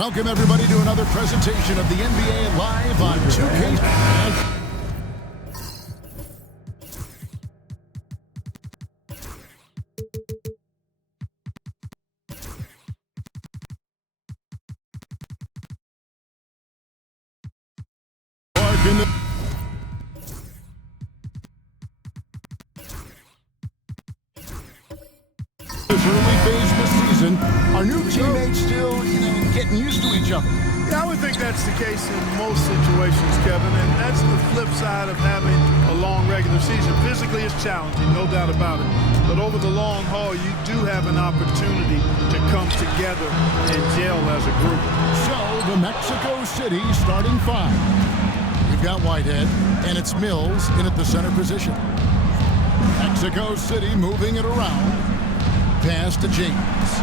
Welcome, everybody, to another presentation of the NBA Live on 2K. This early phase of the season, our new teammates still, getting used to each other. Yeah, I would think that's the case in most situations, Kevin, and that's the flip side of having a long regular season. Physically, it's challenging, no doubt about it. But over the long haul, you do have an opportunity to come together and gel as a group. So, the Mexico City starting five. We've got Whitehead, and it's Mills in at the center position. Mexico City moving it around. Pass to James.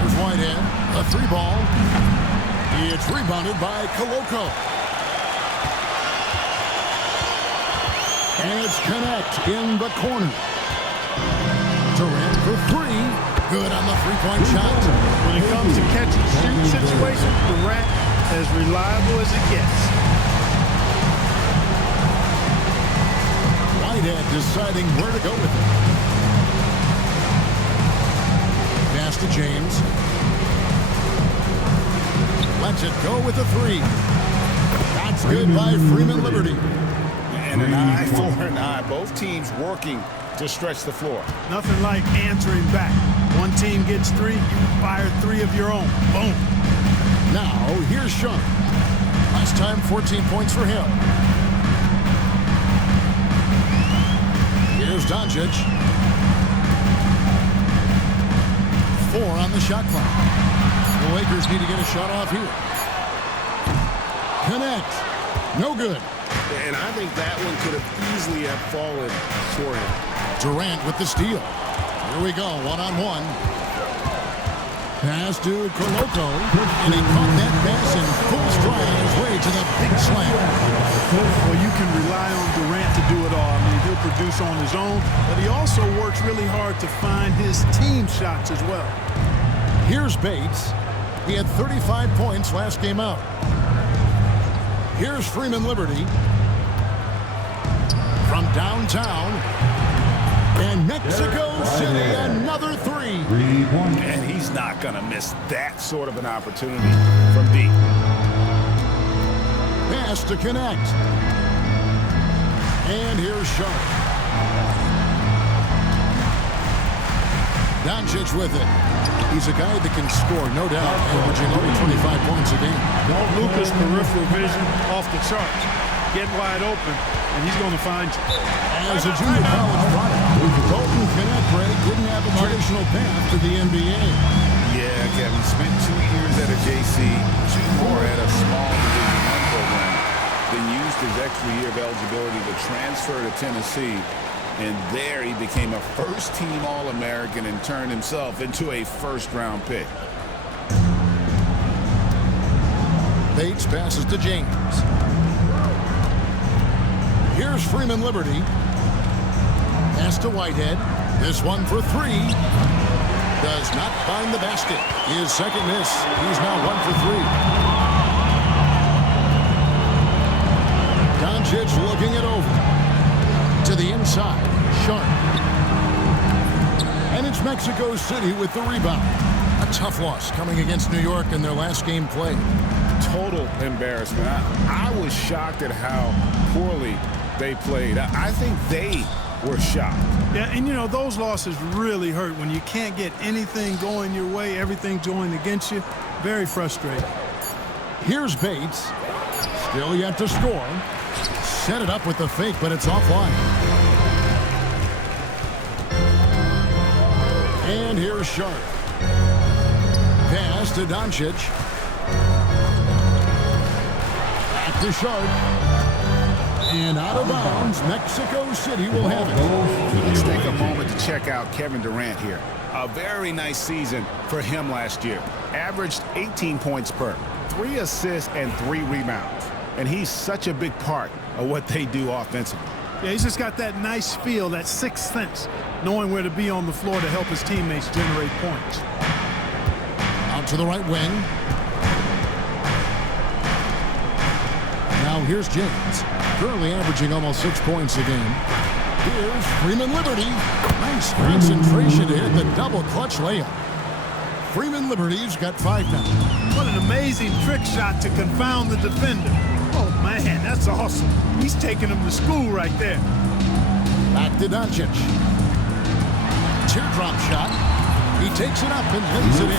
Here's Whitehead, a three ball. It's rebounded by Koloko. And it's Connect in the corner. Durant for three. Good on the three-point shot. When it comes to catch and shoot situation, Durant as reliable as it gets. Whitehead deciding where to go with it. Pass to James. Lets it go with a three. That's good by Freeman Liberty. And an eye for an eye. Both teams working to stretch the floor. Nothing like answering back. One team gets three, you fire three of your own. Boom. Now, here's Sean. Last time, 14 points for him. Here's Doncic. 4 on the shot clock. The Lakers need to get a shot off here. Connect. No good. And I think that one could have easily have fallen for him. Durant with the steal. Here we go, one-on-one. Pass to Koloko. And he caught that pass in full stride on his way to the big slam. Well, you can rely on Durant to do it all. I mean, he'll produce on his own, but he also works really hard to find his team shots as well. Here's Bates. He had 35 points last game out. Here's Freeman Liberty. From downtown. And Mexico City, another three. And he's not going to miss that sort of an opportunity from deep. Pass to Connect. And here's Sharp. Doncic with it. He's a guy that can score, no doubt, averaging over 25 points a game. Luka's peripheral vision off the charts. Get wide open, and he's going to find you. As a junior college product, Colton Connect didn't have a traditional path to the NBA. Yeah, Kevin spent 2 years at a JC, 2 more at a small Division I program, then used his extra year of eligibility to transfer to Tennessee. And there he became a first-team All-American and turned himself into a first-round pick. Bates passes to James. Here's Freeman Liberty. Pass to Whitehead. This one for three. Does not find the basket. His second miss. He's now 1 for 3. Doncic looking it over. To the inside. Sharp. And it's Mexico City with the rebound. A tough loss coming against New York in their last game played. Total embarrassment. I was shocked at how poorly they played. I think they were shocked. Yeah, and those losses really hurt when you can't get anything going your way, everything's going against you. Very frustrating. Here's Bates. Still yet to score. Set it up with the fake, but it's offline. And here's Sharp. Pass to Doncic. Back to Sharp. And out of bounds, Mexico City will have it. Let's take a moment to check out Kevin Durant here. A very nice season for him last year. Averaged 18 points per, 3 assists and 3 rebounds. And he's such a big part of what they do offensively. Yeah, he's just got that nice feel, that sixth sense, knowing where to be on the floor to help his teammates generate points. Out to the right wing. Now here's James, currently averaging almost 6 points a game. Here's Freeman Liberty. Nice concentration to hit the double clutch layup. Freeman Liberty's got 5 now. What an amazing trick shot to confound the defender. Oh, man, that's awesome. He's taking him to school right there. Back to Doncic. Teardrop shot. He takes it up and lays it in.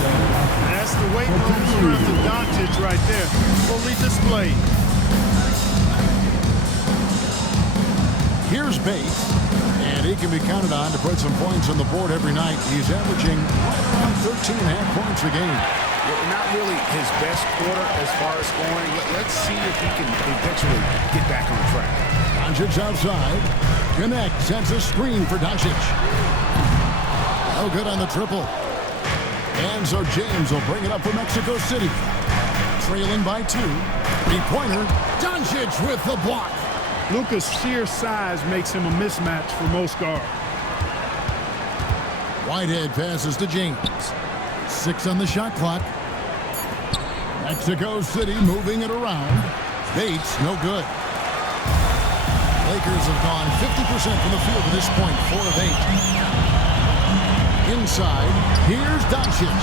That's the weight room strength of Doncic right there. Fully displayed. Here's Bates, and he can be counted on to put some points on the board every night. He's averaging right around 13.5 points a game. Yeah, not really his best quarter as far as scoring. Let's see if he can eventually get back on track. Doncic outside. Connect sends a screen for Doncic. No good on the triple. And so James will bring it up for Mexico City. Trailing by 2. Three-pointer. Doncic with the block. Luka's sheer size makes him a mismatch for most guards. Whitehead passes to James. 6 on the shot clock. Mexico City moving it around. Bates, no good. Lakers have gone 50% from the field at this point, 4 of 8. Inside, here's Doncic.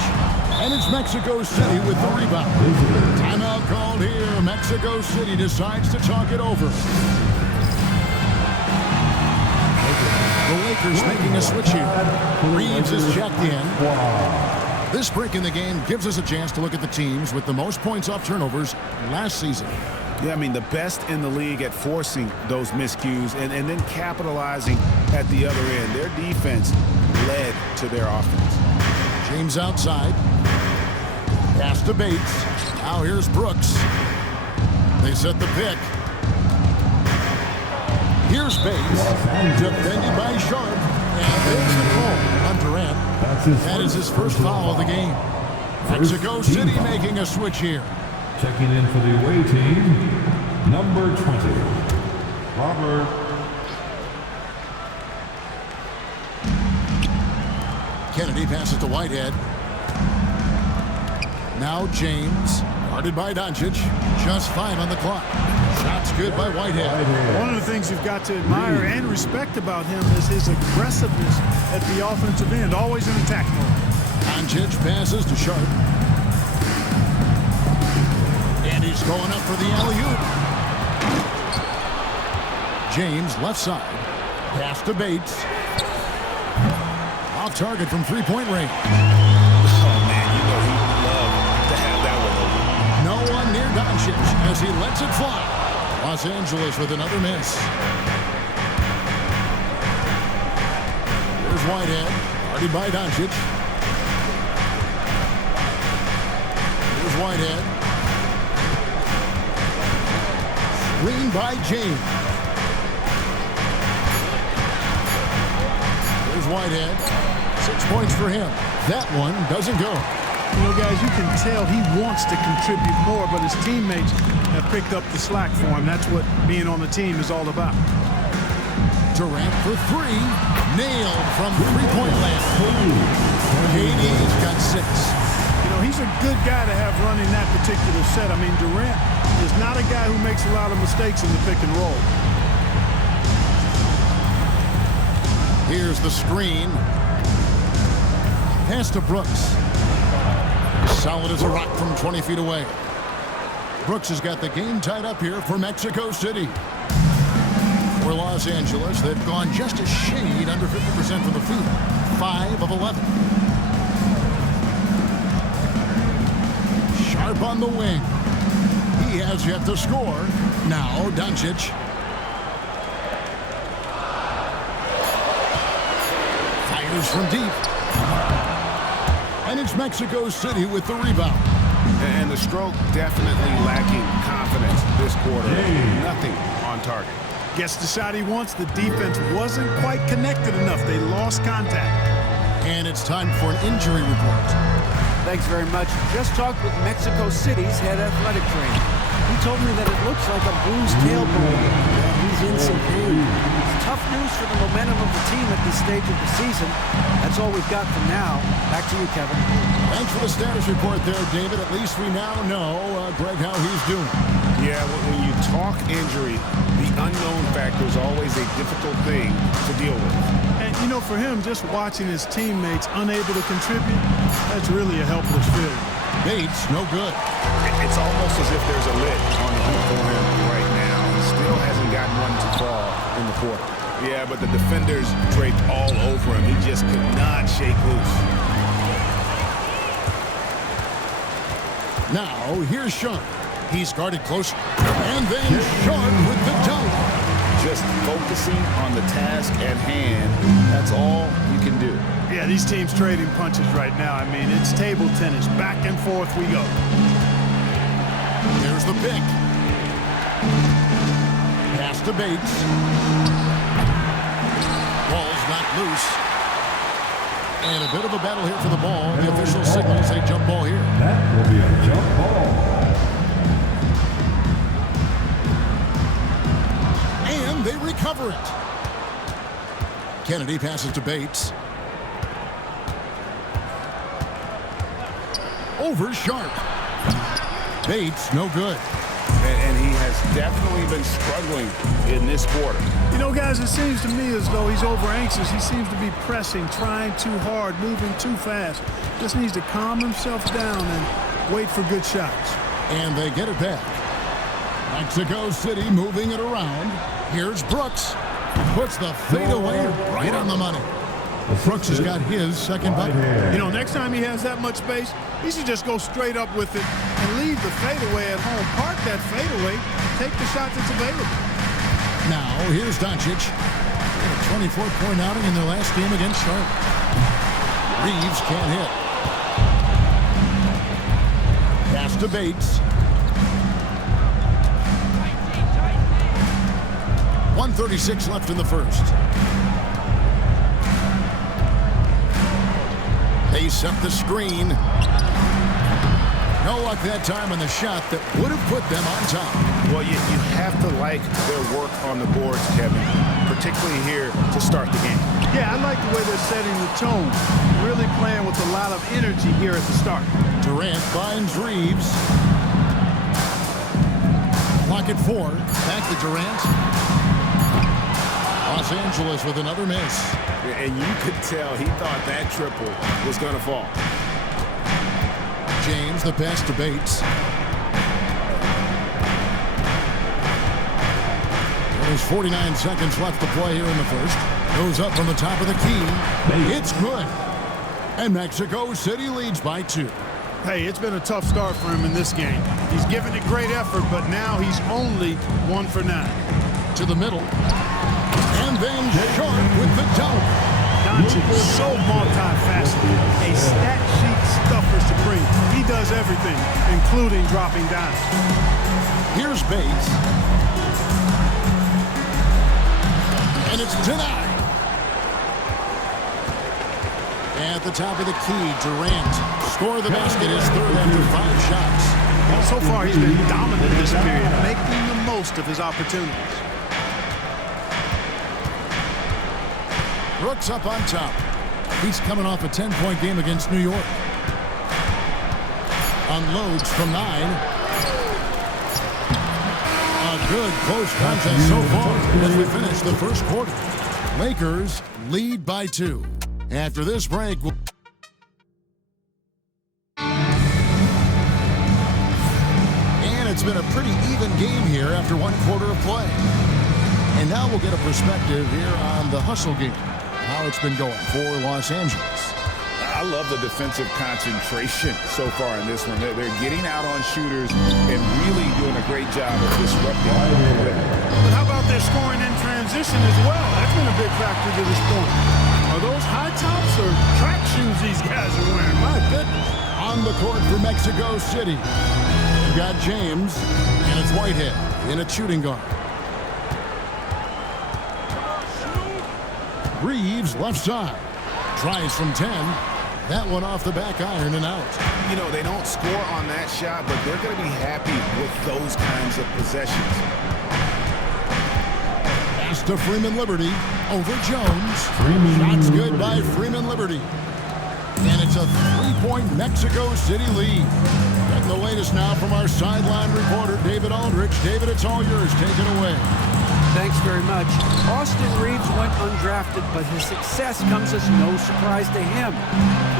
And it's Mexico City with the rebound. Timeout called here. Mexico City decides to talk it over. The Lakers making a switch here. Reeves is checked in. This break in the game gives us a chance to look at the teams with the most points off turnovers last season. Yeah, I mean, the best in the league at forcing those miscues and then capitalizing at the other end. Their defense led to their offense. James outside. Pass to Bates. Now here's Brooks. They set the pick. Here's Bates. Defended by Sharp. And there's the call on Durant. That is his first foul of the game. Mexico City making a switch here. Checking in for the away team, number 20, Robert. Kennedy passes to Whitehead. Now James, guarded by Doncic. Just 5 on the clock. Shots good by Whitehead. One of the things you've got to admire and respect about him is his aggressiveness at the offensive end, always in attack mode. Doncic passes to Sharp. And he's going up for the alley-oop. James left side. Pass to Bates. Off target from three-point range. Oh, man, you know he would love to have that one open. No one near Doncic as he lets it fly. Los Angeles with another miss. Here's Whitehead, guarded by Doncic. Here's Whitehead. Screen by James. Here's Whitehead. 6 points for him. That one doesn't go. You know, guys, you can tell he wants to contribute more, but his teammates have picked up the slack for him. That's what being on the team is all about. Durant for 3. Nailed from three-point land. KD's got 6. You know, he's a good guy to have running that particular set. I mean, Durant is not a guy who makes a lot of mistakes in the pick and roll. Here's the screen. Pass to Brooks. Solid as a rock from 20 feet away. Brooks has got the game tied up here for Mexico City. For Los Angeles, they've gone just a shade under 50% from the field. 5 of 11. Sharp on the wing. He has yet to score. Now Doncic. Fires from deep. And it's Mexico City with the rebound. And the stroke definitely lacking confidence this quarter. Nothing on target. Gets the shot he wants. The defense wasn't quite connected enough. They lost contact. And it's time for an injury report. Thanks very much. Just talked with Mexico City's head athletic trainer. He told me that it looks like a bruised tailbone. He's in some pain. It's tough news for the momentum of the team at this stage of the season. That's all we've got for now. Back to you, Kevin. Thanks for the status report there, David. At least we now know, Greg, how he's doing. Yeah, when you talk injury, the unknown factor is always a difficult thing to deal with. And, you know, for him, just watching his teammates unable to contribute, that's really a helpless feeling. Bates, no good. It's almost as if there's a lid on the hoop for him right now. He still hasn't gotten one to fall in the quarter. Yeah, but the defenders draped all over him. He just could not shake loose. Now, here's Sharp. He's guarded close. And then Sharp with the dunk. Just focusing on the task at hand, that's all you can do. Yeah, these teams trading punches right now. I mean, it's table tennis. Back and forth we go. There's the pick. Pass to Bates. Ball's not loose. And a bit of a battle here for the ball. The official signals a jump ball here. That will be a jump ball. And they recover it. Kennedy passes to Bates. Over Sharp. Bates, no good. And he has definitely been struggling in this quarter. You know, guys, it seems to me as though he's over anxious. He seems to be pressing, trying too hard, moving too fast. Just needs to calm himself down and wait for good shots. And they get it back. Mexico City moving it around. Here's Brooks. Puts the fadeaway right on the money. Brooks has got his second bucket. You know, next time he has that much space, he should just go straight up with it and leave the fadeaway at home. Park that fadeaway, take the shot that's available. Now, here's Doncic. A 24-point outing in their last game against Charlotte. Reeves can't hit. Pass to Bates. 1:36 left in the first. They set the screen. No luck that time on the shot that would have put them on top. Well, you have to like their work on the boards, Kevin, particularly here to start the game. Yeah, I like the way they're setting the tone. Really playing with a lot of energy here at the start. Durant finds Reeves. Clock at 4. Back to Durant. Los Angeles with another miss. And you could tell he thought that triple was going to fall. James, the pass to Bates. There's 49 seconds left to play here in the first. Goes up from the top of the key. It's good. And Mexico City leads by 2. Hey, it's been a tough start for him in this game. He's given it great effort, but now he's only 1 for 9. To the middle. And then Sharp with the dunk. Doncic is so multifaceted. A stat sheet stuffer supreme. He does everything, including dropping dimes. Here's Bates. And it's denied. At the top of the key, Durant scored the basket, his third after 5 shots. Well, so far he's been dominant this period, making the most of his opportunities. Brooks up on top. He's coming off a 10-point game against New York. Unloads from 9. A good close contest so far as we finish the first quarter. Lakers lead by 2. After this break, and it's been a pretty even game here after 1 quarter of play. And now we'll get a perspective here on the hustle game. How it's been going for Los Angeles. I love the defensive concentration so far in this one. They're getting out on shooters and really doing a great job of disrupting. But how about their scoring in transition as well? That's been a big factor to this point. Are those high tops or track shoes these guys are wearing? My goodness. On the court for Mexico City, you've got James, and it's Whitehead in a shooting guard. Reeves left side. Tries from 10. That one off the back iron and out. You know, they don't score on that shot, but they're going to be happy with those kinds of possessions. Pass to Freeman Liberty over Jones. Shots good by Freeman Liberty. And it's a 3 3-point Mexico City lead. Getting the latest now from our sideline reporter, David Aldrich. David, it's all yours. Take it away. Thanks very much. Austin Reeves went undrafted, but his success comes as no surprise to him.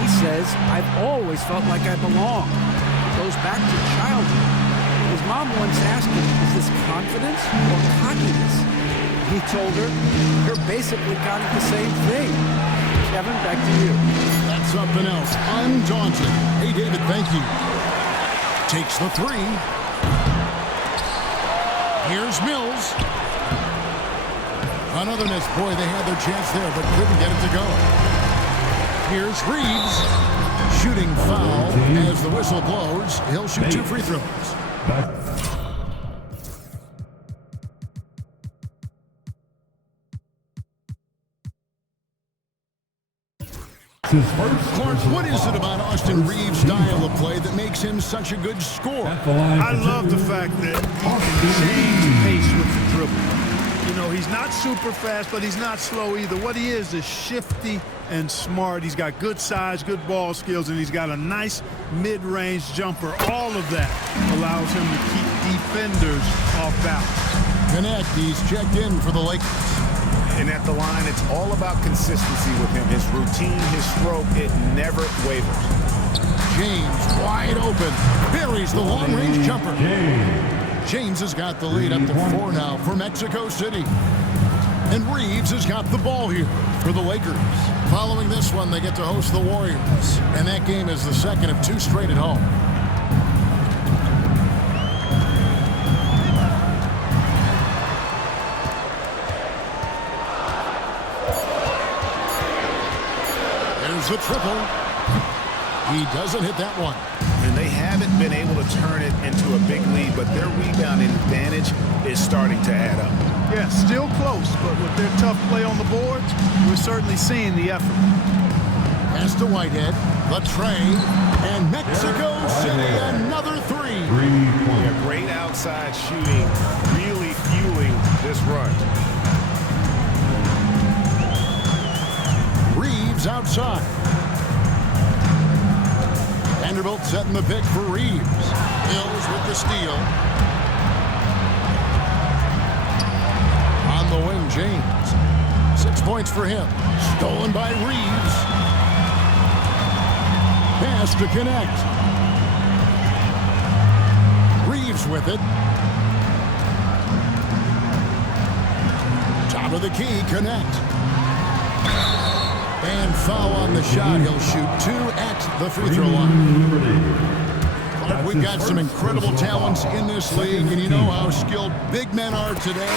He says, "I've always felt like I belong." It goes back to childhood. His mom once asked him, "Is this confidence or cockiness?" He told her, "You're basically kind of the same thing." Kevin, back to you. That's something else. Undaunted. Hey, David, thank you. Takes the three. Here's Mills. Another miss. Boy, they had their chance there, but couldn't get it to go. Here's Reeves. Shooting foul as the whistle blows. He'll shoot 2 free throws. Clark, what is it about Austin Reeves' style of play that makes him such a good scorer? I love the fact that he can change pace with the dribble. You know, he's not super fast, but he's not slow either. What he is shifty and smart. He's got good size, good ball skills, and he's got a nice mid-range jumper. All of that allows him to keep defenders off balance. Connect, he's checked in for the Lakers. And at the line, it's all about consistency with him. His routine, his stroke, it never wavers. James wide open. Buries the long-range jumper. James has got the lead up to 4 now for Mexico City. And Reeves has got the ball here for the Lakers. Following this one, they get to host the Warriors. And that game is the second of 2 straight at home. There's the triple. He doesn't hit that one. And they haven't been able to turn it into a big lead, but their rebounding advantage is starting to add up. Yeah, still close, but with their tough play on the boards, we're certainly seeing the effort. Pass to Whitehead, the tray, and Mexico City another 3. Yeah, great outside shooting, really fueling this run. Reeves outside. Vanderbilt setting the pick for Reeves. Mills with the steal. On the wing, James. 6 points for him. Stolen by Reeves. Pass to connect. Reeves with it. Top of the key, connect. And foul on the shot. He'll shoot 2 at the free throw line. But we've got some incredible talents in this league, and you know how skilled big men are today.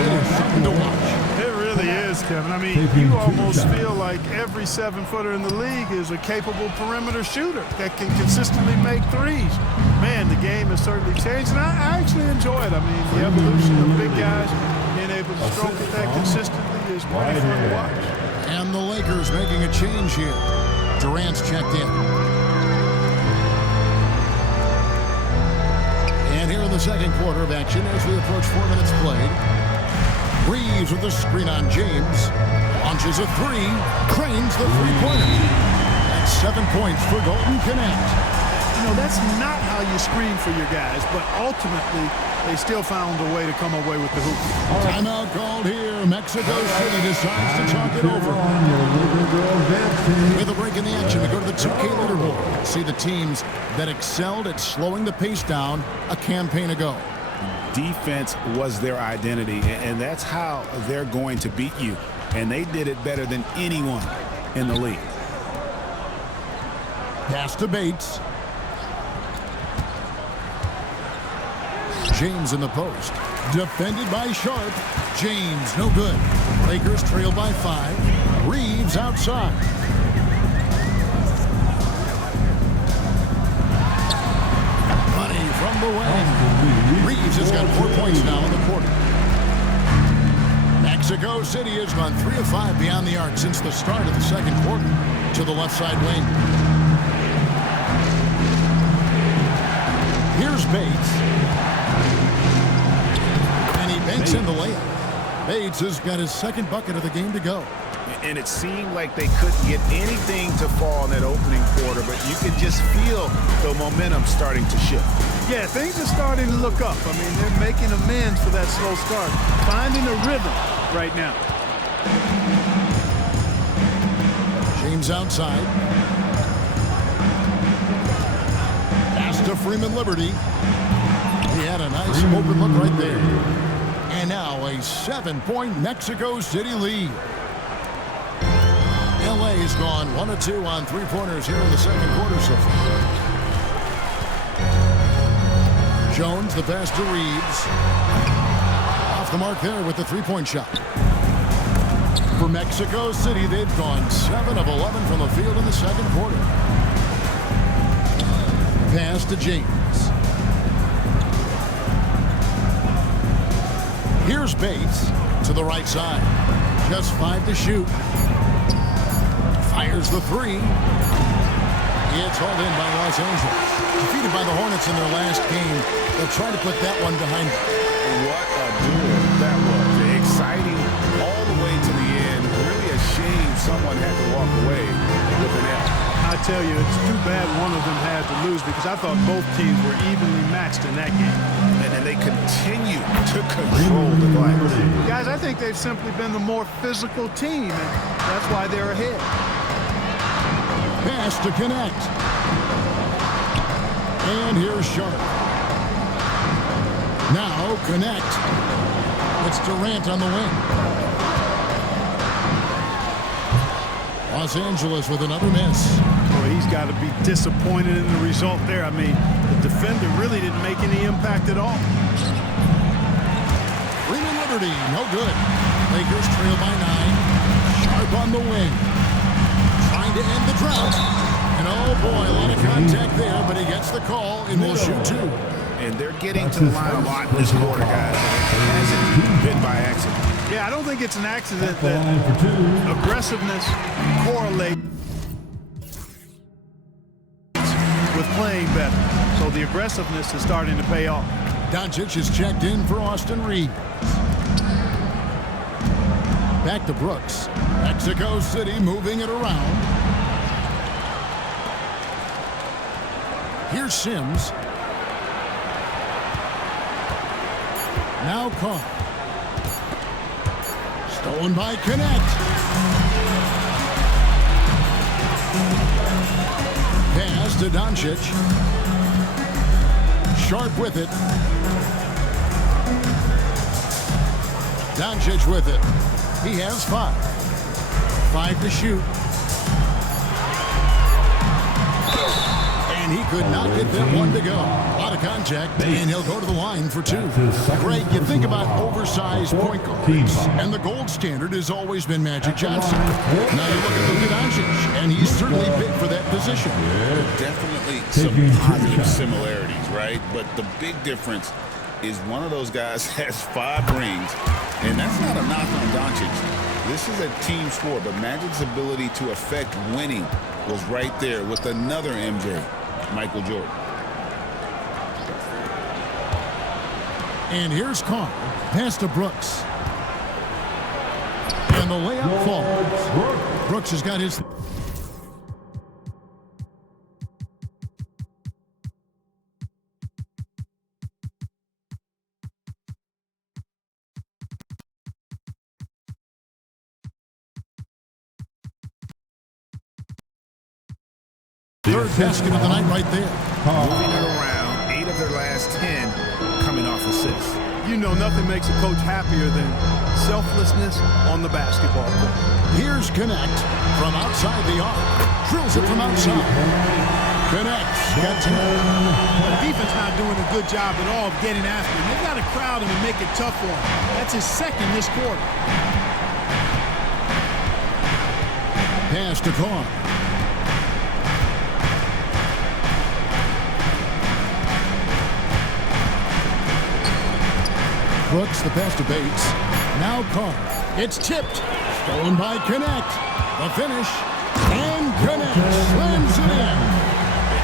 It is something to watch. It really is, Kevin. I mean, you almost feel like every 7-footer in the league is a capable perimeter shooter that can consistently make threes. Man, the game has certainly changed, and I actually enjoy it. I mean, the evolution of big guys being able to stroke it that consistently is pretty fun to watch. And the Lakers making a change here. Durant's checked in. And here in the second quarter of action as we approach 4 minutes played. Reeves with the screen on James. Launches a 3. Cranes the three-pointer. That's 7 points for Golden Connect. You know, that's not how you screen for your guys, but ultimately they still found a way to come away with the hoop. Timeout called here. Mexico City decides to talk it over. With a break in the action, we go to the 2K leaderboard. See the teams that excelled at slowing the pace down a campaign ago. Defense was their identity, and that's how they're going to beat you. And they did it better than anyone in the league. Pass to Bates. James in the post. Defended by Sharp. James, no good. Lakers trail by 5. Reeves outside. Money from the wing. Reeves has got 4 points now in the quarter. Mexico City has gone 3 of 5 beyond the arc since the start of the second quarter. To the left side wing. Here's Bates. And he banks in the layup. Bates has got his second bucket of the game to go. And it seemed like they couldn't get anything to fall in that opening quarter, but you could just feel the momentum starting to shift. Yeah, things are starting to look up. I mean, they're making amends for that slow start, finding a rhythm right now. James outside. Pass to Freeman Liberty. He had a nice open look right there. And now a 7-point Mexico City lead. LA has gone 1 of 2 on three-pointers here in the second quarter so far. Jones, the pass to Reeves. Off the mark there with the three-point shot. For Mexico City, they've gone 7 of 11 from the field in the second quarter. Pass to James. Here's Bates to the right side. Just 5 to shoot. Fires the three. It's hauled in by Los Angeles. Defeated by the Hornets in their last game. They'll try to put that one behind them. What a duel that was. Exciting all the way to the end. Really a shame someone had to walk away with an L. I tell you, it's too bad one of them had to lose because I thought both teams were evenly matched in that game. And they continue to control the glass. Guys, I think they've simply been the more physical team, and that's why they're ahead. Pass to connect. And here's Sharp. Now connect. It's Durant on the wing. Los Angeles with another miss. Boy, he's got to be disappointed in the result there. I mean, the defender really didn't make any impact at all. Freeman Liberty, no good. Lakers trail by 9. Sharp on the wing. Trying to end the drought. And oh boy, a lot of contact there, but he gets the call and will shoot 2. And they're getting to the line a lot this quarter, guys. It hasn't been by accident. Yeah, I don't think it's an accident that aggressiveness correlates with playing better. So the aggressiveness is starting to pay off. Doncic is checked in for Austin Reeves. Back to Brooks. Mexico City moving it around. Here's Sims. Now Carr. Stolen by Connect. Pass to Doncic. Sharp with it. Doncic with it. He has 5. 5 to shoot. And he could not get that one to go. A lot of contact, and he'll go to the line for 2. Greg, you think about oversized point guards, and the gold standard has always been Magic Johnson. Now you look at Luka Doncic, and he's certainly big for that position. Definitely some positive similarities, right? But the big difference is one of those guys has 5 rings, and that's not a knock on Doncic. This is a team sport, but Magic's ability to affect winning was right there with another MJ, Michael Jordan. And here's Carr. Pass to Brooks. And the layup falls. Brooks has got his... Third basket of the night right there. Moving it around, 8 of their last 10 coming off assists. You know, nothing makes a coach happier than selflessness on the basketball court. Here's Connect from outside the arc. Drills it from outside. Connects. Got 10. The defense not doing a good job at all of getting after him. They've got to crowd him and make it tough for him. That's his second this quarter. Pass to Carr. Brooks, the pass to Bates. Now Carr. It's tipped. Stolen by Connect. The finish. And Connect slams it in.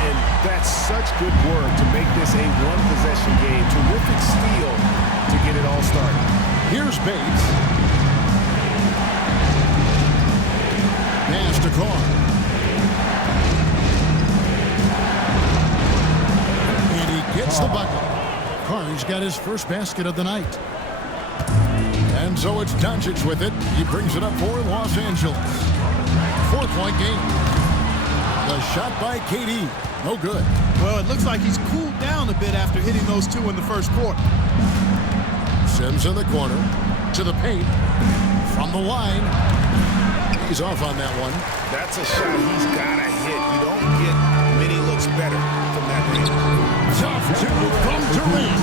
And that's such good work to make this a one-possession game. Terrific steal to get it all started. Here's Bates. pass to Carr. And he gets the bucket. Carr's got his first basket of the night. And so it's Doncic with it. He brings it up for Los Angeles. 4-point game. The shot by KD. No good. Well, it looks like he's cooled down a bit after hitting those two in the first quarter. Sims in the corner. To the paint. From the line. He's off on that one. That's a shot he's got to hit. You don't get many looks better from that range. Tough two from Durant.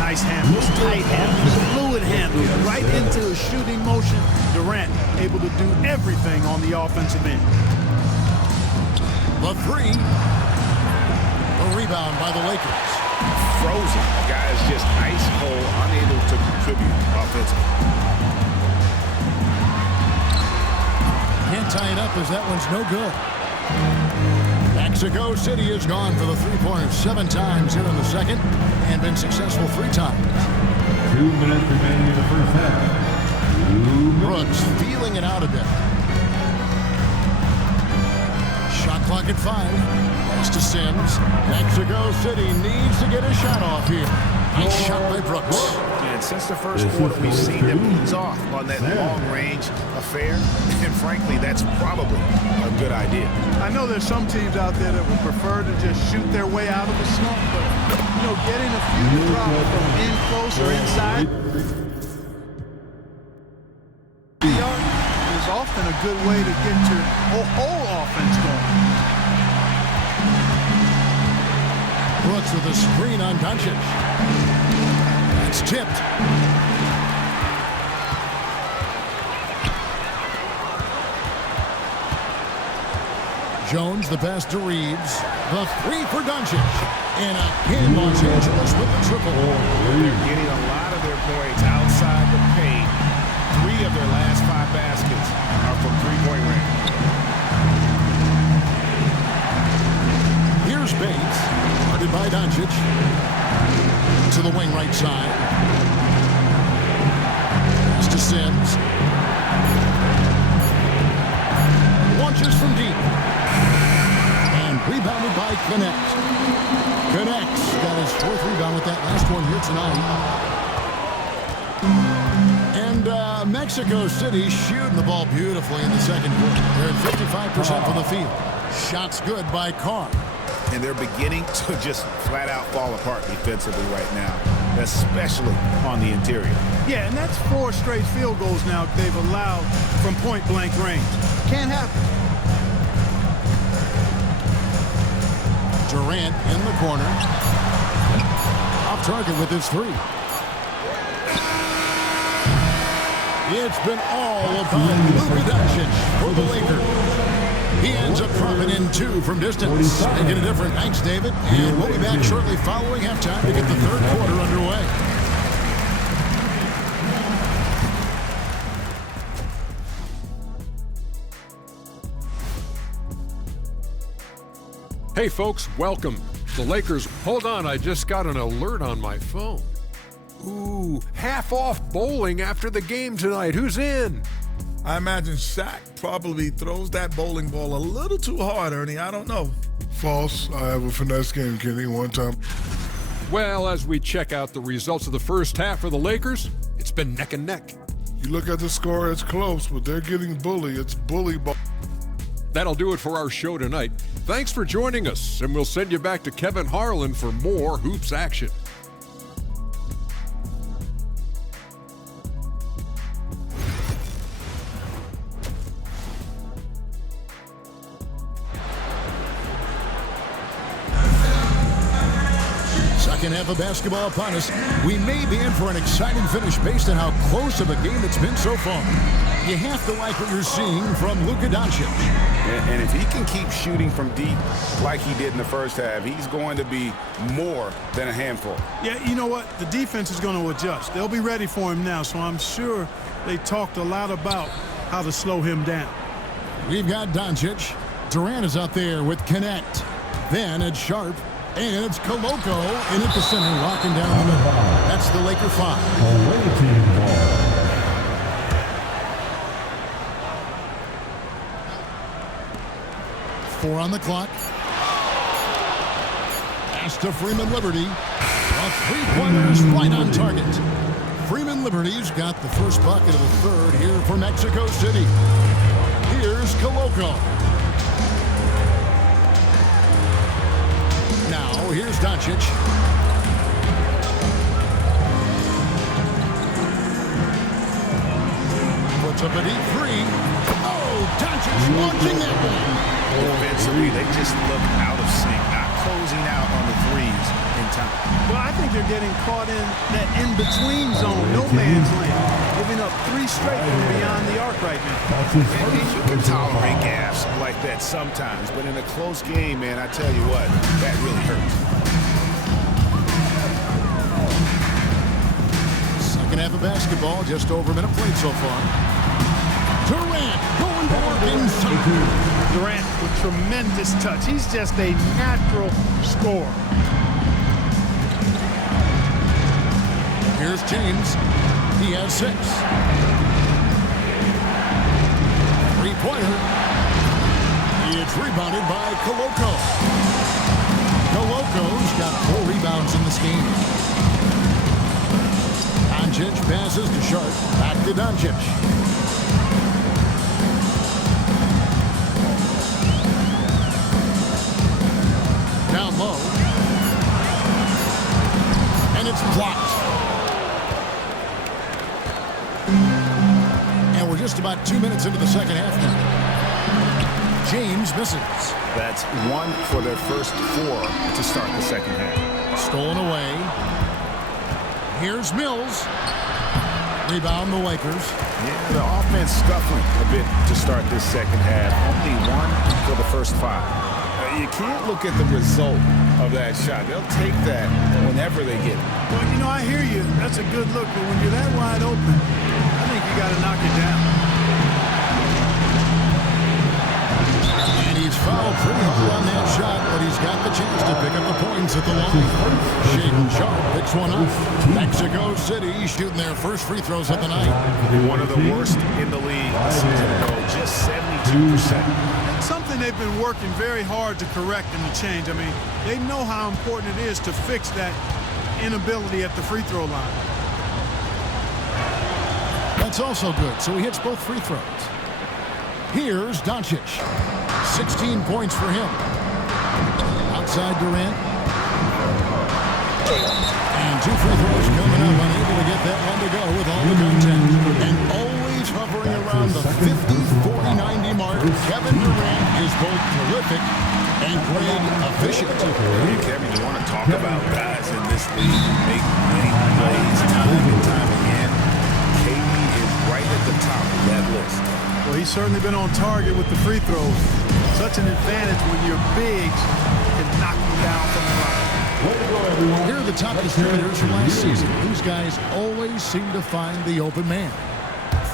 Nice handles, tight handles, fluid handles, right into a shooting motion. Durant able to do everything on the offensive end. The three. A rebound by the Lakers. Frozen. The guy is just ice cold, unable to contribute offensively. Can't tie it up as that one's no good. Mexico City has gone for the three-pointers 7 times here in the second and been successful 3 times. 2 minutes remaining in the first half. Brooks feeling it out a bit. Shot clock at 5. Pass to Sims. Mexico City needs to get a shot off here. Nice shot by Brooks. And since the first quarter, we've seen them ease off on that long-range affair. And frankly, that's probably a good idea. I know there's some teams out there that would prefer to just shoot their way out of a slump, but, you know, getting a few to drop from in close or inside is often a good way to get your whole offense going. Brooks with a screen on Doncic. It's tipped. Jones, the pass to Reeves. The three for Doncic. And again, Los Angeles with the triple. They're getting a lot of their points outside the paint. 3 of their last 5 baskets are from three-point range. Here's Bates. Guarded by Doncic. To the wing right side. Pass to Sims. Launches from deep. And rebounded by Connect. Connect's got his 4th rebound with that last one here tonight. And Mexico City shooting the ball beautifully in the second quarter. They're at 55% from the field. Shots good by Carr. And they're beginning to just flat out fall apart defensively right now, especially on the interior. Yeah, and that's 4 straight field goals now they've allowed from point-blank range. Can't happen. Durant in the corner. Off target with his 3. It's been all about Luka Doncic for the Lakers. He ends up dropping in 2 from distance. Making a difference. Thanks, David. And we'll be back shortly following halftime to get the 3rd quarter underway. Hey folks, welcome. The Lakers, hold on, I just got an alert on my phone. Ooh, half off bowling after the game tonight. Who's in? I imagine Shaq probably throws that bowling ball a little too hard, Ernie. I don't know. False. I have a finesse game, Kenny, one time. Well, as we check out the results of the first half for the Lakers, it's been neck and neck. You look at the score, it's close, but they're getting bully. It's bully ball. That'll do it for our show tonight. Thanks for joining us, and we'll send you back to Kevin Harlan for more hoops action. Second half of basketball upon us. We may be in for an exciting finish based on how close of a game it's been so far. You have to like what you're seeing from Luka Doncic. And if he can keep shooting from deep like he did in the first half, he's going to be more than a handful. Yeah, you know what? The defense is going to adjust. They'll be ready for him now, so I'm sure they talked a lot about how to slow him down. We've got Doncic. Durant is out there with Connect. Then it's Sharp. And it's Koloko in at the center, locking down the middle. That's the Laker 5. Away team ball. 4 on the clock. Pass to Freeman Liberty. A three-pointer's right on target. Freeman Liberty's got the first bucket of the third here for Mexico City. Here's Coloco. Now, here's Doncic. Puts up a deep three. Oh, Doncic launching that one. Offensively, they just look out of sync, not closing out on the threes in time. Well, I think they're getting caught in that in-between zone, no man's land, giving up 3 straight from beyond the arc right now. And you can tolerate gaps like that sometimes, but in a close game, man, I tell you what, that really hurts. Second half of basketball, just over a minute played so far. Durant going to work inside. Durant with tremendous touch. He's just a natural scorer. Here's James. He has 6. Three-pointer. It's rebounded by Coloco. Coloco's got 4 rebounds in this game. Doncic passes to Sharp. Back to Doncic. Down low. And it's blocked. And we're just about 2 minutes into the second half now. James misses. That's 1 for their first 4 to start the second half. Stolen away. Here's Mills. Rebound the Lakers. Yeah, the offense scuffling a bit to start this second half. Only 1 for the first 5. You can't look at the result of that shot. They'll take that whenever they get it. Well, you know, I hear you. That's a good look, but when you're that wide open, I think you got to knock it down. And he's fouled pretty hard on that shot, but he's got the chance to pick up the points at the line. Shaden Sharp picks one up. Mexico City shooting their first free throws of the night. One of the worst in the league a season ago, just 72%. Something they've been working very hard to correct and to change. I mean, they know how important it is to fix that inability at the free throw line. That's also good, so he hits both free throws. Here's Doncic. 16 points for him. Outside Durant. And 2 free throws coming up, unable to get that one to go with all the content. And always hovering around the 50, 40, 90 mark. Kevin Durant is both terrific and great efficient. Hey, Kevin, you want to talk about guys in this league who make many plays time and time again? KD is right at the top of that list. Well, he's certainly been on target with the free throws. Such an advantage when your bigs can knock you down from the line. Here are the top distributors from last season. These guys always seem to find the open man.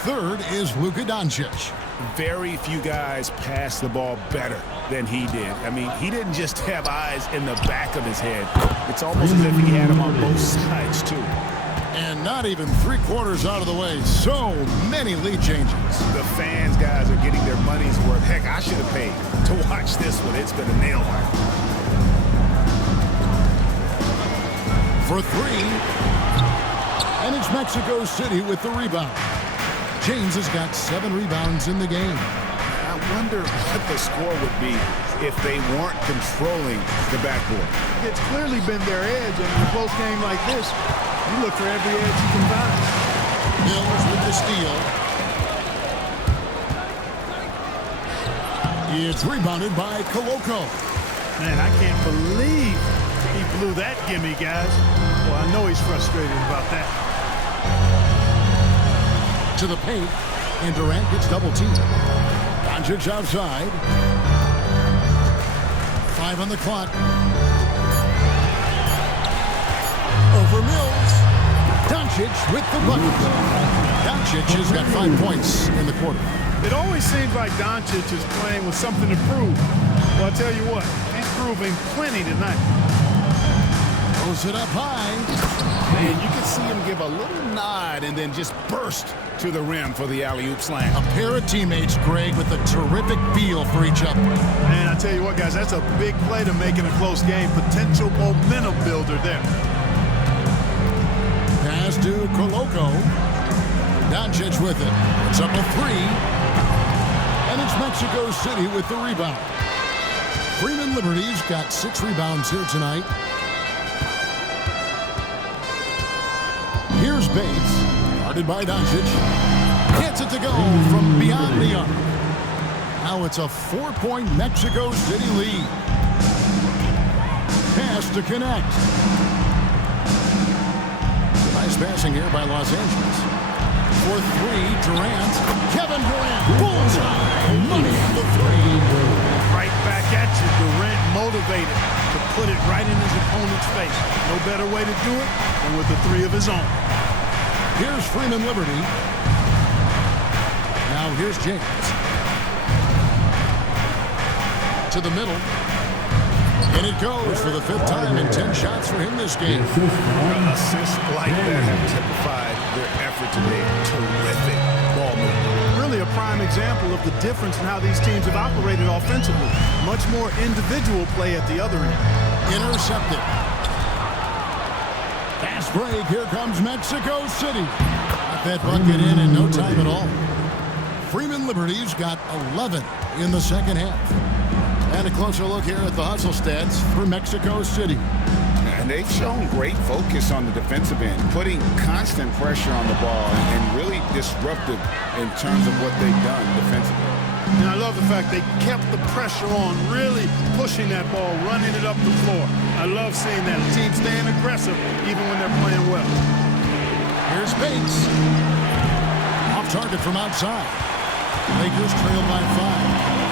Third is Luka Doncic. Very few guys pass the ball better than he did. I mean, he didn't just have eyes in the back of his head. It's almost as if he had them on both sides, too. And not even 3/4 out of the way. So many lead changes. The fans, guys, are getting their money's worth. Heck, I should have paid to watch this one. It's been a nail biter. For 3. And it's Mexico City with the rebound. James has got 7 rebounds in the game. I wonder what the score would be if they weren't controlling the backboard. It's clearly been their edge, and in a close game like this, you look for every edge you can find. Mills with the steal. It's rebounded by Coloco. Man, I can't believe he blew that gimme, guys. Well, I know he's frustrated about that. To the paint, and Durant gets double-teamed. Doncic outside. 5 on the clock. Over Mills. Doncic with the bucket. Doncic has got 5 points in the quarter. It always seems like Doncic is playing with something to prove. Well, I'll tell you what, he's proving plenty tonight. Throws it up high. And you can see him give a little nod and then just burst to the rim for the alley-oop slam. A pair of teammates, Greg, with a terrific feel for each other. And I tell you what, guys, that's a big play to make in a close game. Potential momentum builder there. Pass to Koloko. Doncic with it. It's up a three. And it's Mexico City with the rebound. Freeman Liberty's got 6 rebounds here tonight. Here's Bates, guarded by Doncic. Gets it to go from beyond the arc. Now it's a 4-point Mexico City lead. Pass to connect. Nice passing here by Los Angeles. For 3, Durant. Kevin Durant. Bullseye. Money on the 3. Right back at you. Durant motivated to put it right in his opponent's face. No better way to do it than with the 3 of his own. Here's Freeman Liberty. Now here's James. To the middle. And it goes for the 5th time in 10 shots for him this game. Assists like that have typified their effort today. Terrific ball movement. Really a prime example of the difference in how these teams have operated offensively. Much more individual play at the other end. Intercepted. Fast break. Here comes Mexico City. Got that bucket in no time at all. Freeman Liberty's got 11 in the second half. And a closer look here at the hustle stats for Mexico City. And they've shown great focus on the defensive end, putting constant pressure on the ball and really disruptive in terms of what they've done defensively. And I love the fact they kept the pressure on, really pushing that ball, running it up the floor. I love seeing that team staying aggressive even when they're playing well. Here's Bates. Off target from outside. Lakers trail by 5.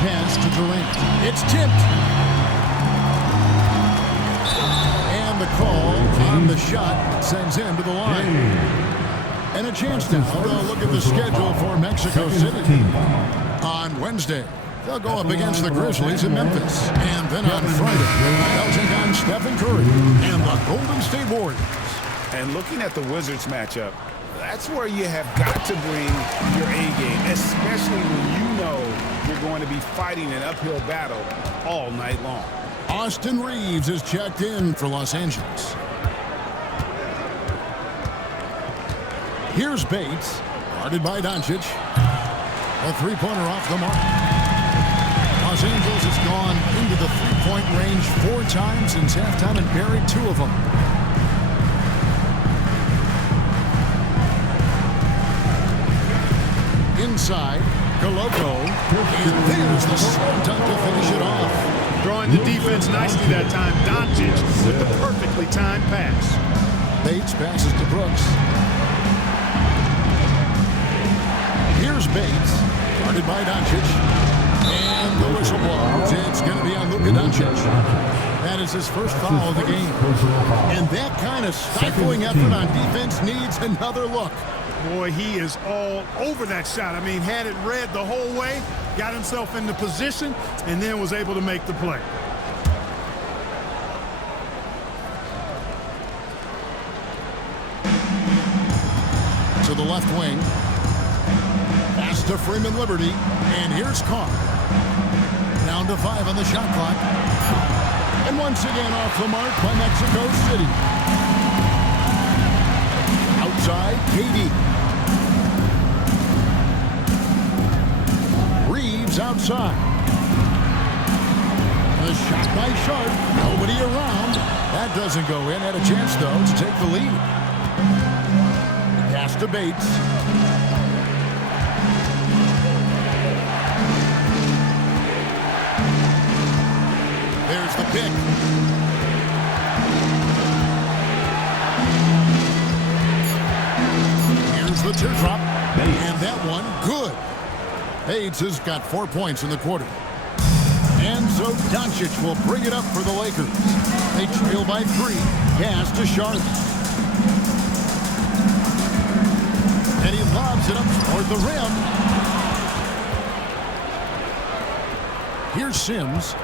Pass to Durant. It's tipped. And the call on the shot sends him to the line. And a chance now to look at the schedule for Mexico City. On Wednesday, they'll go up against the Grizzlies in Memphis. And then on Friday, they'll take on Stephen Curry and the Golden State Warriors. And looking at the Wizards matchup, that's where you have got to bring your A game, especially when you know you're going to be fighting an uphill battle all night long. Austin Reeves is checked in for Los Angeles. Here's Bates, guarded by Doncic. A 3-pointer off the mark. Los Angeles has gone into the 3-point range 4 times since halftime and buried 2 of them. Inside, Koloko, and there's the slam dunk to finish it off. Drawing the defense nicely that time. Doncic with the perfectly timed pass. Bates passes to Brooks. Here's Bates, guarded by Doncic. And the whistle blows. It's going to be on Luka Doncic. That is his first foul of the game. And that kind of stifling effort on defense needs another look. Boy, he is all over that shot. I mean, had it read the whole way, got himself into position, and then was able to make the play. To the left wing. Pass to Freeman Liberty. And here's Carr. Down to 5 on the shot clock. And once again off the mark by Mexico City. Outside, KD. Reeves outside. The shot by Sharp. Nobody around. That doesn't go in. Had a chance, though, to take the lead. Pass to Bates. There's the pick. Here's the teardrop. And that one, good. Bates has got 4 points in the quarter. And so Doncic will bring it up for the Lakers. They trail by 3. Pass to Sharp. And he lobs it up toward the rim. Here's Sims,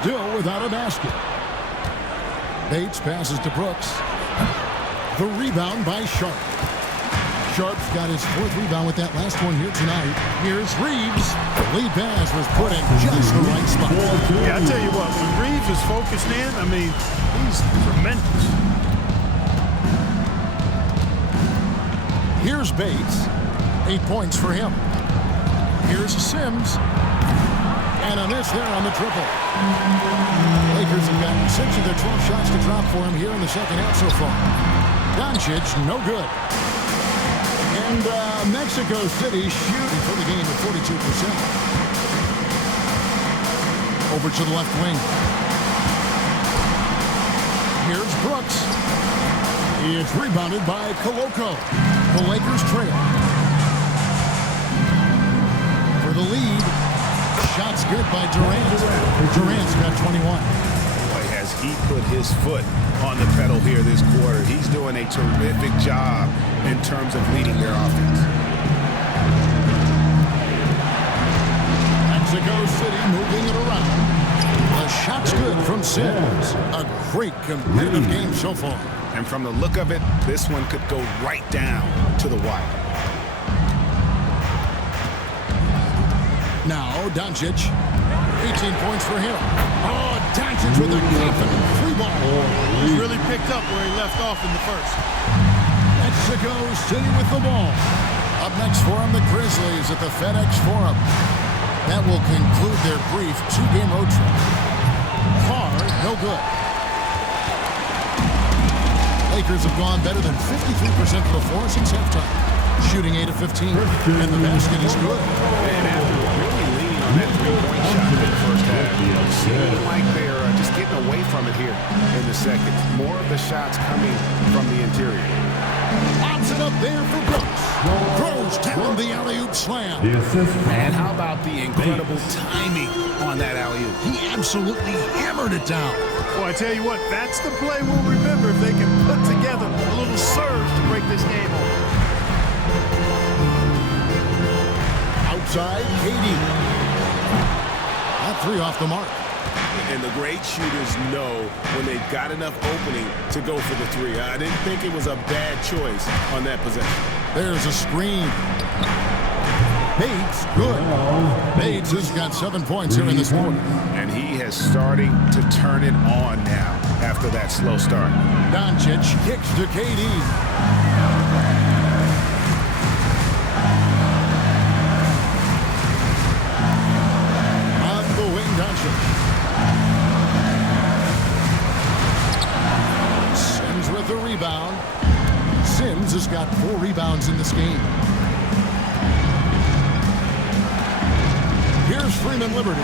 still without a basket. Bates passes to Brooks. The rebound by Sharp. Sharp's got his 4th rebound with that last one here tonight. Here's Reeves. The lead pass was put in just the right spot. Yeah, I tell you what, when Reeves is focused in, I mean, he's tremendous. Here's Bates. 8 points for him. Here's Sims. And a miss there on the triple. Lakers have gotten 6 of their 12 shots to drop for him here in the second half so far. Doncic, no good. And Mexico City shooting for the game at 42%. Over to the left wing. Here's Brooks. It's rebounded by Koloko. The Lakers trail. For the lead, shots good by Durant. Durant's got 21. Boy, has he put his foot on the pedal here this quarter. He's doing a terrific job in terms of leading their offense. Mexico City moving it around. The shot's good from Sims. A great competitive game so far. And from the look of it, this one could go right down to the wire. Now, Doncic. 18 points for him. Oh, Doncic with a confident free ball. He's really picked up where he left off in the first. Mexico City with the ball. Up next for him, the Grizzlies at the FedEx Forum. That will conclude their brief 2-game road trip. Carr, no good. Lakers have gone better than 53% from the floor since halftime. Shooting 8 of 15, and the basket is good. And after really leaning on that 3-point shot in the first half, it seemed like they're just getting away from it here in the second. More of the shots coming from the interior. Lobs it up there for Brooks. Throws down the alley-oop slam. And how about the incredible timing on that alley-oop? He absolutely hammered it down. Well, I tell you what, that's the play we'll remember if they can put together a little surge to break this game open. Outside, KD. That 3 off the mark. And the great shooters know when they've got enough opening to go for the 3. I didn't think it was a bad choice on that possession. There's a screen. Bates, good. Bates has got 7 points here in this quarter. And he is starting to turn it on now after that slow start. Doncic kicks to KD. On the wing, Doncic. Sims with the rebound. Sims has got 4 rebounds in this game. Here's Freeman Liberty,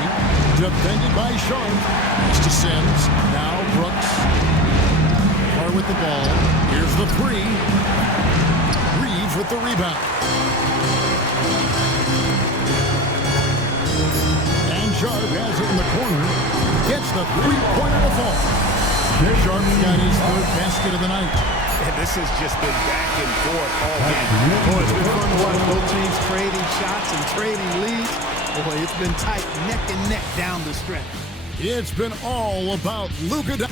defended by Sharp. It's to Sims. Now Brooks. Carr with the ball. Here's the 3. Reeves with the rebound. And Sharp has it in the corner. Gets the 3-pointer to fall. Sharp's got his 3rd basket of the night. And this has just been back and forth all game. Boy, it's been fun to watch both teams trading shots and trading leads. Boy, it's been tight neck and neck down the stretch. It's been all about Luka.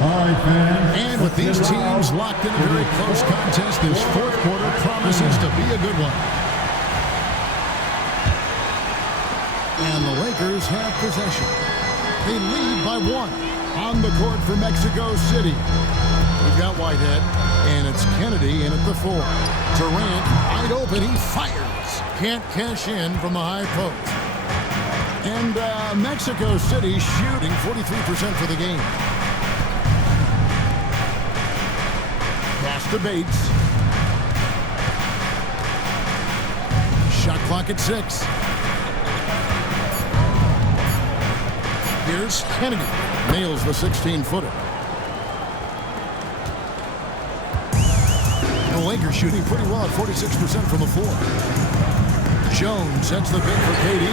And with these teams locked in a very close contest, this 4th quarter promises to be a good one. And the Lakers have possession. They lead by 1 on the court for Mexico City. We've got Whitehead, and it's Kennedy in at the 4. Durant, wide open, he fires. Can't cash in from the high post. And Mexico City shooting 43% for the game. Pass to Bates. Shot clock at 6. Here's Kennedy. Nails the 16-footer. The Lakers shooting pretty well at 46% from the floor. Jones sets the pick for KD.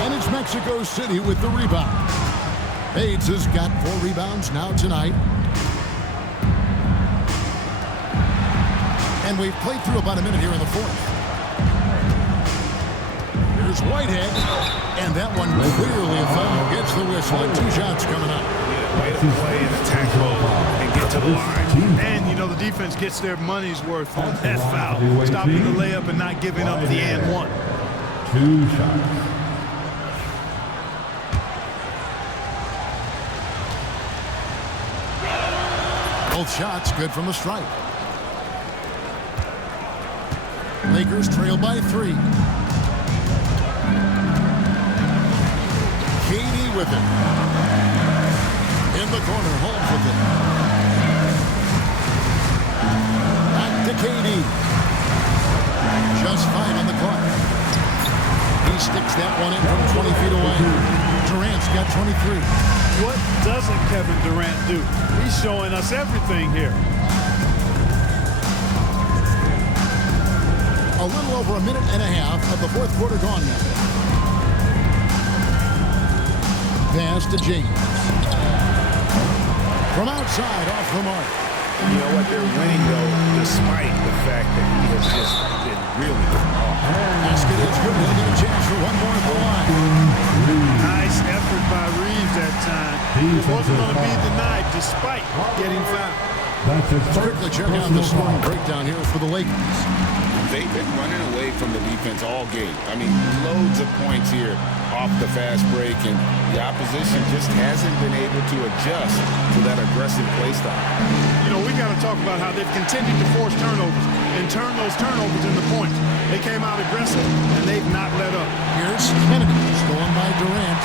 And it's Mexico City with the rebound. Bates has got 4 rebounds now tonight. And we've played through about a minute here in the 4th. Here's Whitehead. And that one clearly a foul. Gets the whistle and 2 shots coming up. way to play and attack mode and get to the line. And, you know, the defense gets their money's worth on that foul. Stopping the layup and not giving up the and one. 2 shots. Both shots good from the stripe. Lakers trail by 3. KD with it. In the corner, Holmes with it. Back to KD. Just 5 on the clock. He sticks that one in from 20 feet away. Durant's got 23. What doesn't Kevin Durant do? He's showing us everything here. A little over a minute and a half of the fourth quarter gone now. Pass to James. From outside, off the mark. You know what? They're winning, though, despite the fact that he has just been really off. Basket is good. He'll get a chance for one more at the line. Nice effort by Reeves that time. It wasn't going to be denied despite getting fouled. Let's quickly check out the scoring breakdown here for the Lakers. They've been running away from the defense all game. I mean, loads of points here off the fast break, and the opposition just hasn't been able to adjust to that aggressive play style. You know, we got to talk about how they've continued to force turnovers and turn those turnovers into points. They came out aggressive, and they've not let up. Here's Kennedy, stolen by Durant.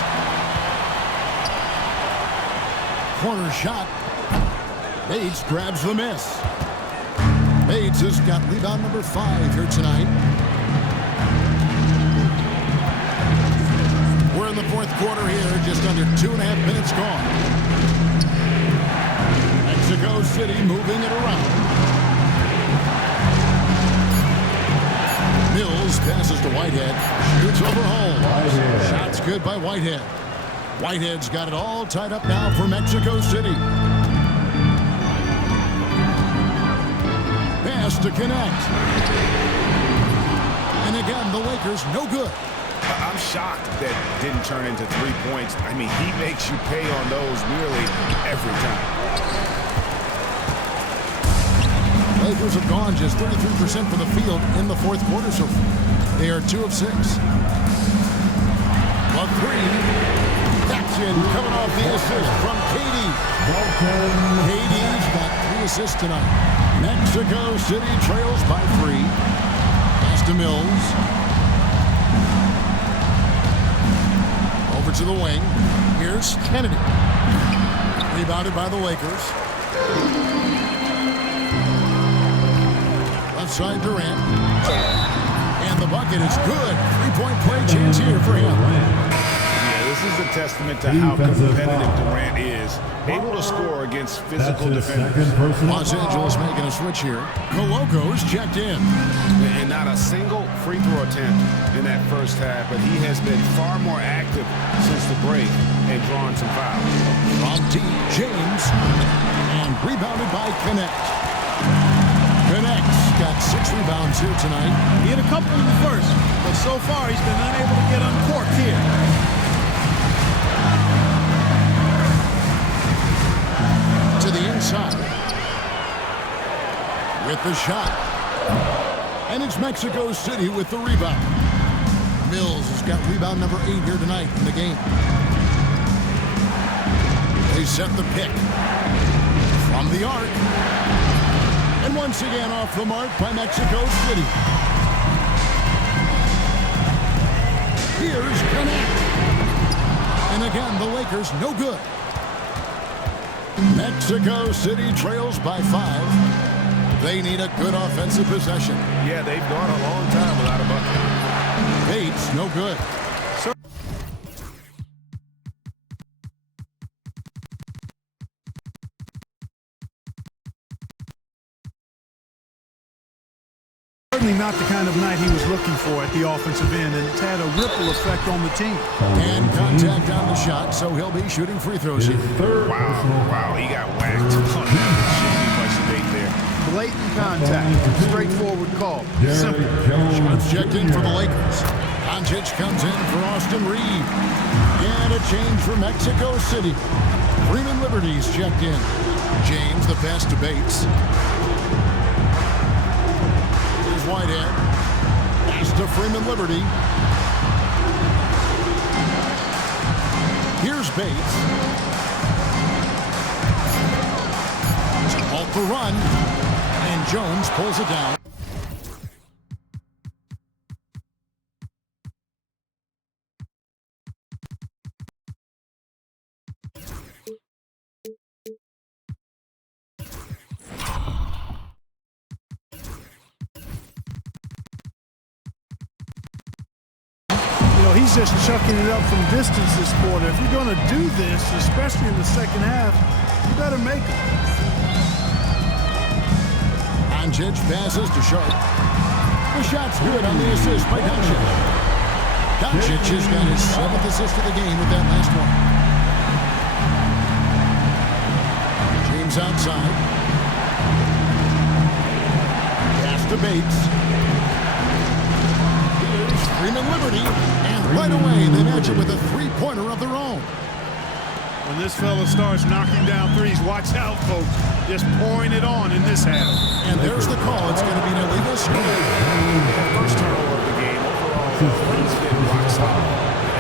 Corner shot. Bates grabs the miss. Bates has got rebound number 5 here tonight. We're in the fourth quarter here, just under 2.5 minutes gone. Mexico City moving it around. Mills passes to Whitehead. Shoots over Holmes. Shots good by Whitehead. Whitehead's got it all tied up now for Mexico City. Pass to connect. And again, the Lakers no good. I'm shocked that didn't turn into 3 points. I mean, he makes you pay on those nearly every time. Lakers have gone just 33% from the field in the fourth quarter so far. They are 2 of 6. A 3. That's in, coming off the assist from KD. KD's got 3 assists tonight. Mexico City trails by 3. Pass to Mills. Over to the wing. Here's Kennedy. Rebounded by the Lakers. Left side Durant. And the bucket is good. 3-point play chance here for him. This is a testament to how competitive Durant is, able to score against physical defenders. Los Angeles making a switch here. Coloco's checked in. And not a single free throw attempt in that first half, but he has been far more active since the break and drawn some fouls. From deep, James. And rebounded by Connect. Connect's got 6 rebounds here tonight. He had a couple in the first, but so far he's been unable to get uncorked here. To the inside with the shot, and it's Mexico City with the rebound. Mills has got rebound number 8 here tonight in the game. They set the pick from the arc, and once again off the mark by Mexico City. Here's Connect, and again the Lakers no good. Mexico City trails by 5. They need a good offensive possession. Yeah, they've gone a long time without a bucket. Bates, no good. Certainly not the kind of night he was looking for at the offensive end, and it's had a ripple effect on the team. And contact on the shot, so he'll be shooting free throws here. Wow, he got whacked. Shouldn't be much debate there. Blatant contact, straightforward call. Simple. Shots checked in for the Lakers. Doncic comes in for Austin Reed. And a change for Mexico City. Freeman Liberty's checked in. James, the pass to Bates. Here's Whitehead. Pass to Freeman Liberty. Here's Bates. To halt the run. And Jones pulls it down. He's just chucking it up from distance this quarter. If you're going to do this, especially in the second half, you better make it. Doncic passes to Sharp. The shot's good on the assist by Doncic. Doncic has got his 7th assist of the game with that last one. James outside. Pass to Bates. Here's Freeman Liberty. Right away, they match it with a three-pointer of their own. When this fella starts knocking down threes, watch out, folks. Just pouring it on in this half. And there's the call. It's going to be an illegal screen. First turnover of the game. Overall, he's been rock solid.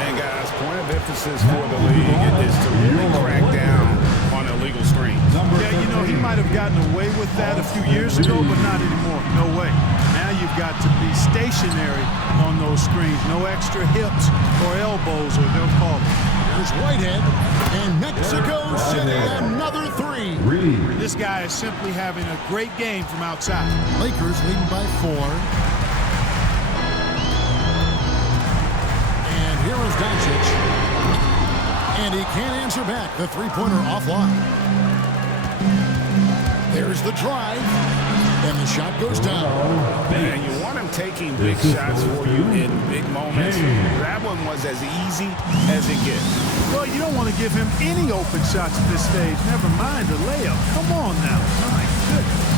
And guys, point of emphasis for the league is to really crack down on illegal screens. Yeah, you know, he might have gotten away with that a few years ago, but not anymore. No way. Now you've got to be stationary on those screens. No extra hips or elbows, or they'll call it. There's Whitehead, and Mexico City another three. This guy is simply having a great game from outside. Lakers leading by 4. And here is Doncic. And he can't answer back. The three-pointer offline. There's the drive. And the shot goes down. And you want him taking big shots for you in big moments. That one was as easy as it gets. Well, you don't want to give him any open shots at this stage. Never mind a layup. Come on now. My goodness.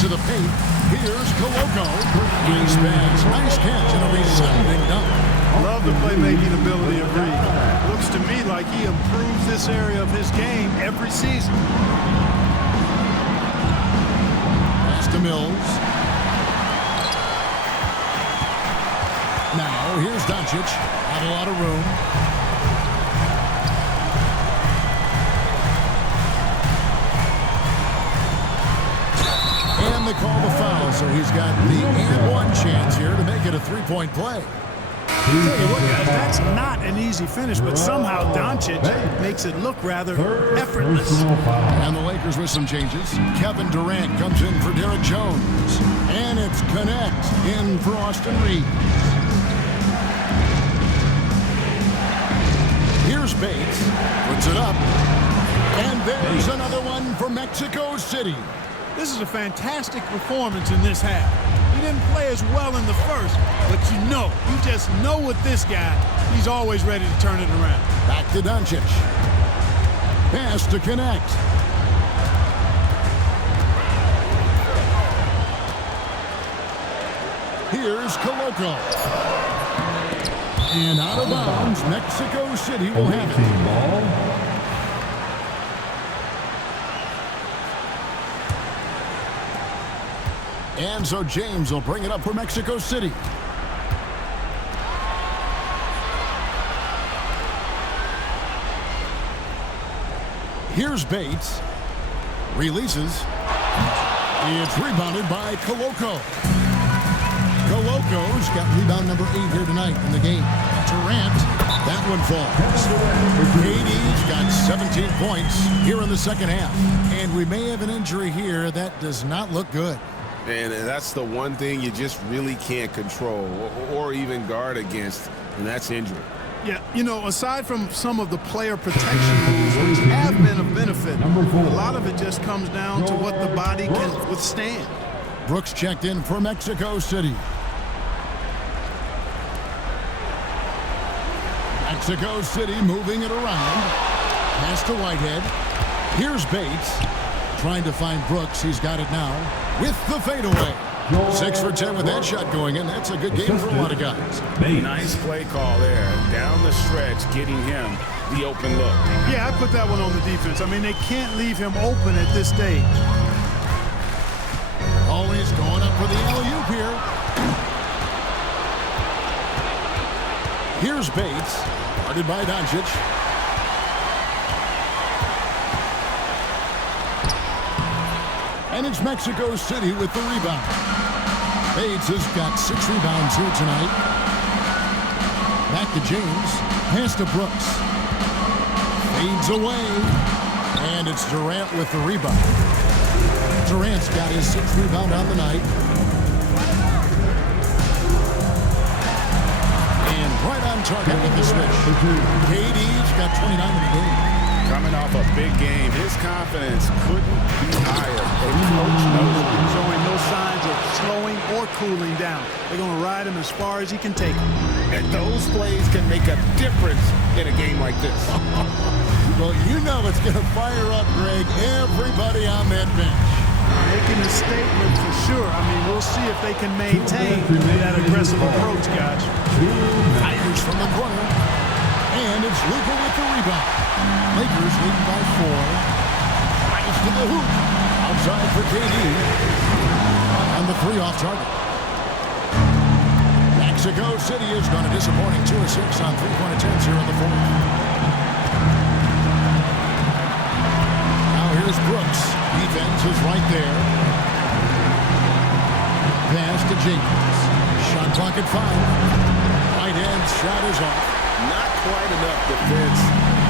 To the paint. Here's Koloko. Nice pass. Nice catch and a resounding dunk. Love the playmaking ability of Reed. Looks to me like he improves this area of his game every season. To Mills. Now, here's Doncic. Not a lot of room. And they call the foul, so he's got the and one chance here to make it a three-point play. Tell you what, guys, that's not an easy finish, but somehow Doncic makes it look rather effortless. And the Lakers with some changes. Kevin Durant comes in for Derek Jones. And it's Connect in for Austin Reed. Here's Bates. Puts it up. And there's another one for Mexico City. This is a fantastic performance in this half. He didn't play as well in the first, but you just know with this guy, he's always ready to turn it around. Back to Doncic. Pass to Connect. Here's Koloko. And out of bounds, Mexico City will have it. And so James will bring it up for Mexico City. Here's Bates. Releases. It's rebounded by Koloko. Koloko's got rebound number 8 here tonight in the game. Durant, that one falls. KD's got 17 points here in the second half. And we may have an injury here that does not look good. And that's the one thing you just really can't control or even guard against, and that's injury. Yeah, you know, aside from some of the player protection rules, which have been of benefit, a lot of it just comes down to what the body can withstand. Brooks checked in for Mexico City. Mexico City moving it around. Pass to Whitehead. Here's Bates. Trying to find Brooks. He's got it now with the fadeaway. 6 for 10 with that shot going in. That's a good game for a lot of guys. Nice play call there. Down the stretch, getting him the open look. Yeah, I put that one on the defense. I mean, they can't leave him open at this stage. Always going up for the alley-oop here. Here's Bates, guarded by Doncic. And it's Mexico City with the rebound. Bates has got 6 rebounds here tonight. Back to James. Pass to Brooks. Fades away. And it's Durant with the rebound. Durant's got his 6th rebound on the night. And right on target with the switch. KD's got 29 in the game. Coming off a big game, his confidence couldn't be higher. A coach knows it. Showing no signs of slowing or cooling down. They're going to ride him as far as he can take him. And those plays can make a difference in a game like this. Well, you know it's going to fire up, Greg, everybody on that bench. Making a statement for sure. I mean, we'll see if they can maintain that aggressive approach, guys. Fires from the corner. And it's Luka with the rebound. Lakers leading by 4. Fires to the hoop. Outside for KD. And the 3 off target. Mexico City has gone a disappointing 2 of 6 on 3-point attempts here in the 4th. Now here's Brooks. Defense is right there. Pass to James. Shot clock at 5. Right hand shot is off. Not quite enough defense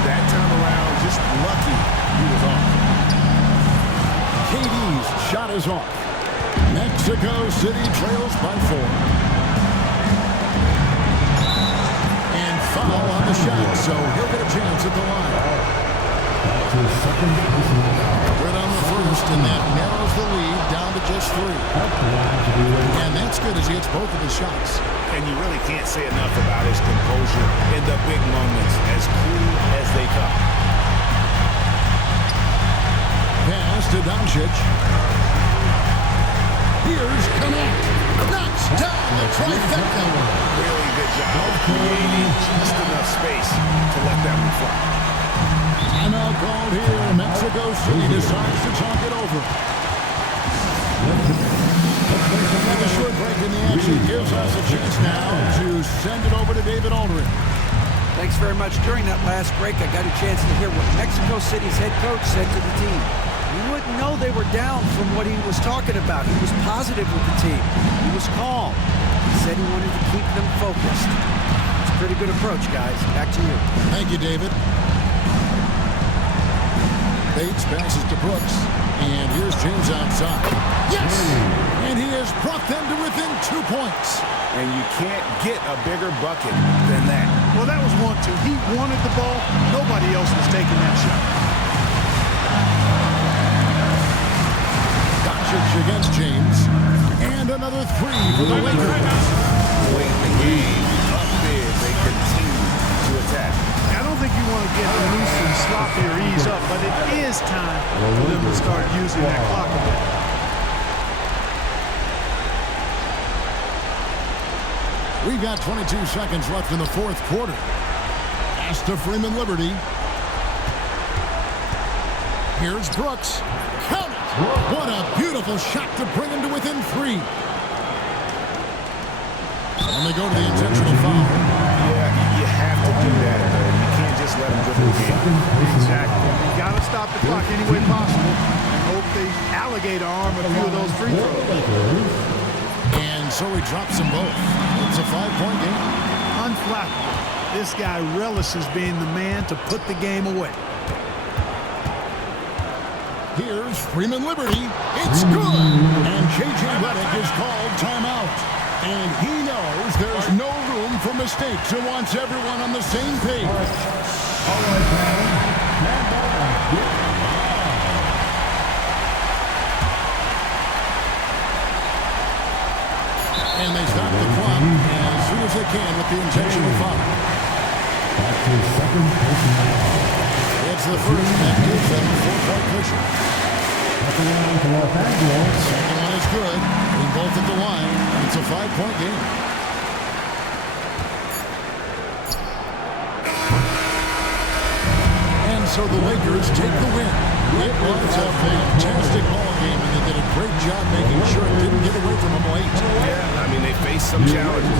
that time around. Just lucky he was off. KD's shot is off. Mexico City trails by 4. And foul on the shot, so he'll get a chance at the line. Right on the first, and that narrows the lead down to just 3. And that's good as he hits both of his shots. And you really can't say enough about his composure in the big moments, as cool as they come. Pass to Doncic. Here's Connect. Knocks down the trifecta. Really good job creating just enough space to let that one fly. Timeout called here. Mexico City decides to talk it over. And the short break in the action gives us a chance now to send it over to David Aldridge. Thanks very much. During that last break, I got a chance to hear what Mexico City's head coach said to the team. You wouldn't know they were down from what he was talking about. He was positive with the team. He was calm. He said he wanted to keep them focused. It's a pretty good approach, guys. Back to you. Thank you, David. Bates passes to Brooks. And here's James outside. Yes! And he has brought them to within 2 points. And you can't get a bigger bucket than that. Well, that was 1-2. He wanted the ball. Nobody else was taking that shot. Doncic against James. And another 3 for the Lakers. Late in the game, up big, they continue to attack. I don't think you want to get loose and sloppy or ease up, but it is time for them to start using that clock a bit. We've got 22 seconds left in the 4th quarter. Pass to Freeman Liberty. Here's Brooks. Count it! What a beautiful shot to bring him to within 3. And they go to the intentional foul. Yeah, you have to do that, though. You can't just let him dribble the game. Exactly. You got to stop the clock any way possible and hope they alligator arm a few of those free throws. And so he drops them both. It's a 5-point game. Unflappable. This guy relishes being the man to put the game away. Here's Freeman Liberty. It's good. And J.J. Redick is called timeout. And he knows there's no room for mistakes and wants everyone on the same page. All right, now. And they stop the clock as soon as they can with the intentional foul. Back to second personnel. It's the first that gives them a 4-point cushion. Second round to Los Angeles. Second one is is good. Putting both at the line. And it's a 5-point game. And so the Lakers take the win. It was a fantastic ball game, and they did a great job making sure it didn't get away from them late. Yeah, I mean, they faced some challenges,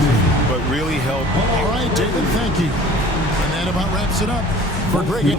but really helped. All right, David, thank you. And that about wraps it up for Greg.